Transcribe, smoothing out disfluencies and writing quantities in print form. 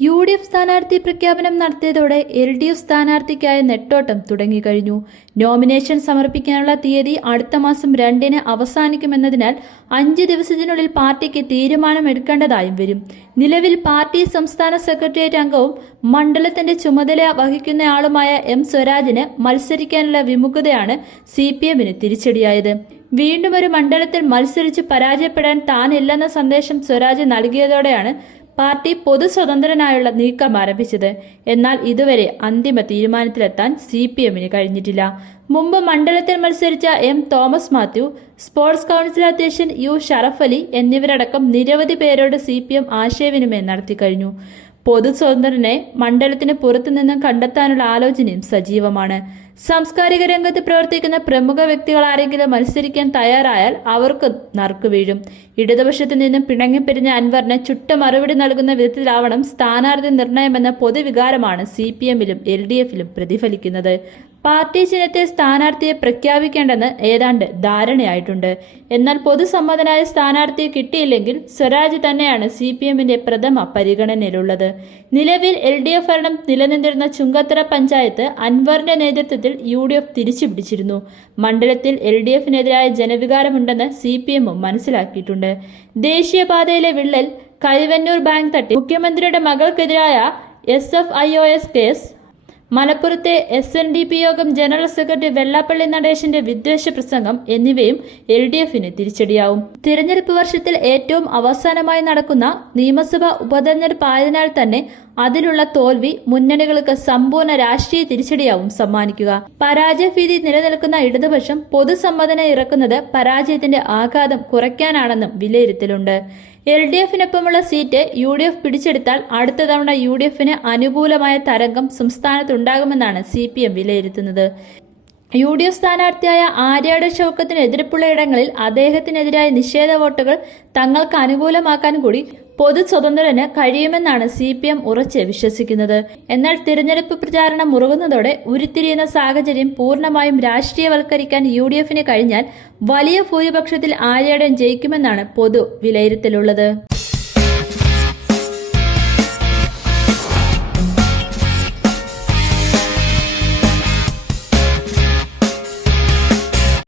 UDF സ്ഥാനാർത്ഥി പ്രഖ്യാപനം നടത്തിയതോടെ LDF സ്ഥാനാർത്ഥിക്കായ നെട്ടോട്ടം തുടങ്ങിക്കഴിഞ്ഞു. നോമിനേഷൻ സമർപ്പിക്കാനുള്ള തീയതി അടുത്ത മാസം 2-ന് അവസാനിക്കുമെന്നതിനാൽ 5 ദിവസത്തിനുള്ളിൽ പാർട്ടിക്ക് തീരുമാനമെടുക്കേണ്ടതായും വരും. നിലവിൽ പാർട്ടി സംസ്ഥാന സെക്രട്ടേറിയറ്റ് അംഗവും മണ്ഡലത്തിന്റെ ചുമതല വഹിക്കുന്നയാളുമായ M. സ്വരാജിന് മത്സരിക്കാനുള്ള വിമുഖതയാണ് CPMന് തിരിച്ചടിയായത്. വീണ്ടും ഒരു മണ്ഡലത്തിൽ മത്സരിച്ച് പരാജയപ്പെടാൻ താനില്ലെന്ന സന്ദേശം സ്വരാജ് നൽകിയതോടെയാണ് പാർട്ടി പൊതു സ്വതന്ത്രനായുള്ള നീക്കം ആരംഭിച്ചത്. എന്നാൽ ഇതുവരെ അന്തിമ തീരുമാനത്തിലെത്താൻ CPMന് കഴിഞ്ഞിട്ടില്ല. മുമ്പ് മണ്ഡലത്തിൽ മത്സരിച്ച M. Thomas Mathew, sports council അധ്യക്ഷൻ U. ഷറഫ് അലി എന്നിവരടക്കം നിരവധി പേരോട് CPM ആശയവിനിമയം നടത്തിക്കഴിഞ്ഞു. പൊതു സ്വതന്ത്രനെ മണ്ഡലത്തിന് പുറത്തുനിന്നും കണ്ടെത്താനുള്ള ആലോചനയും സജീവമാണ്. സാംസ്കാരിക രംഗത്ത് പ്രവർത്തിക്കുന്ന പ്രമുഖ വ്യക്തികൾ ആരെങ്കിലും മത്സരിക്കാൻ തയ്യാറായാൽ അവർക്ക് നറുക്കു വീഴും. ഇടതുപക്ഷത്തു നിന്നും പിണങ്ങിപ്പിരിഞ്ഞ അൻവറിന് ചുട്ട മറുപടി നൽകുന്ന വിധത്തിലാവണം സ്ഥാനാർത്ഥി നിർണയമെന്ന പൊതുവികാരമാണ് CPMലും LDFലും പ്രതിഫലിക്കുന്നത്. പാർട്ടി ചിഹ്നത്തെ സ്ഥാനാർത്ഥിയെ പ്രഖ്യാപിക്കേണ്ടെന്ന് ഏതാണ്ട് ധാരണയായിട്ടുണ്ട്. എന്നാൽ പൊതുസമ്മതനായ സ്ഥാനാർത്ഥിയെ കിട്ടിയില്ലെങ്കിൽ സ്വരാജ് തന്നെയാണ് CPMന്റെ പ്രഥമ പരിഗണനയിലുള്ളത്. നിലവിൽ LDF ഭരണം നിലനിന്നിരുന്ന ചുങ്കത്തറ പഞ്ചായത്ത് അൻവറിന്റെ നേതൃത്വത്തിൽ UDF തിരിച്ചുപിടിച്ചിരുന്നു. മണ്ഡലത്തിൽ LDFനെതിരായ ജനവികാരമുണ്ടെന്ന് CPMും മനസ്സിലാക്കിയിട്ടുണ്ട്. ദേശീയപാതയിലെ വിള്ളൽ, കരുവന്നൂർ ബാങ്ക് തട്ടി, മുഖ്യമന്ത്രിയുടെ മകൾക്കെതിരായ SFIOS കേസ്, മലപ്പുറത്തെ SNDP യോഗം ജനറൽ സെക്രട്ടറി വെള്ളാപ്പള്ളി നടേശന്റെ വിദ്വേഷ പ്രസംഗം എന്നിവയും LDFന് തിരിച്ചടിയാവും. തിരഞ്ഞെടുപ്പ് വർഷത്തിൽ ഏറ്റവും അവസാനമായി നടക്കുന്ന നിയമസഭാ ഉപതെരഞ്ഞെടുപ്പ് ആയതിനാൽ തന്നെ അതിലുള്ള തോൽവി മുന്നണികൾക്ക് സമ്പൂർണ്ണ രാഷ്ട്രീയ തിരിച്ചടിയാവും സമ്മാനിക്കുക. പരാജയഭീതി നിലനിൽക്കുന്ന ഇടതുപക്ഷം പൊതുസമ്മതന ഇറക്കുന്നത് പരാജയത്തിന്റെ ആഘാതം കുറയ്ക്കാനാണെന്നും വിലയിരുത്തലുണ്ട്. LDFനൊപ്പമുള്ള സീറ്റ് UDF പിടിച്ചെടുത്താൽ അടുത്ത തവണ UDFന് അനുകൂലമായ തരംഗം സംസ്ഥാനത്തുണ്ടാകുമെന്നാണ് CPM വിലയിരുത്തുന്നത്. UDF സ്ഥാനാർത്ഥിയായ ആര്യാട് ഷൗക്കത്തിന് എതിർപ്പുള്ള ഇടങ്ങളിൽ അദ്ദേഹത്തിനെതിരായ നിഷേധ വോട്ടുകൾ തങ്ങൾക്ക് അനുകൂലമാക്കാൻ കൂടി പൊതു സ്വതന്ത്രന് കഴിയുമെന്നാണ് CPM ഉറച്ച് വിശ്വസിക്കുന്നത്. എന്നാൽ തിരഞ്ഞെടുപ്പ് പ്രചാരണം മുറുകുന്നതോടെ ഉരുത്തിരിയുന്ന സാഹചര്യം പൂർണ്ണമായും രാഷ്ട്രീയവൽക്കരിക്കാൻ UDFന് കഴിഞ്ഞാൽ വലിയ ഭൂരിപക്ഷത്തിൽ ആര്യാടൻ ജയിക്കുമെന്നാണ് പൊതു വിലയിരുത്തലുള്ളത്.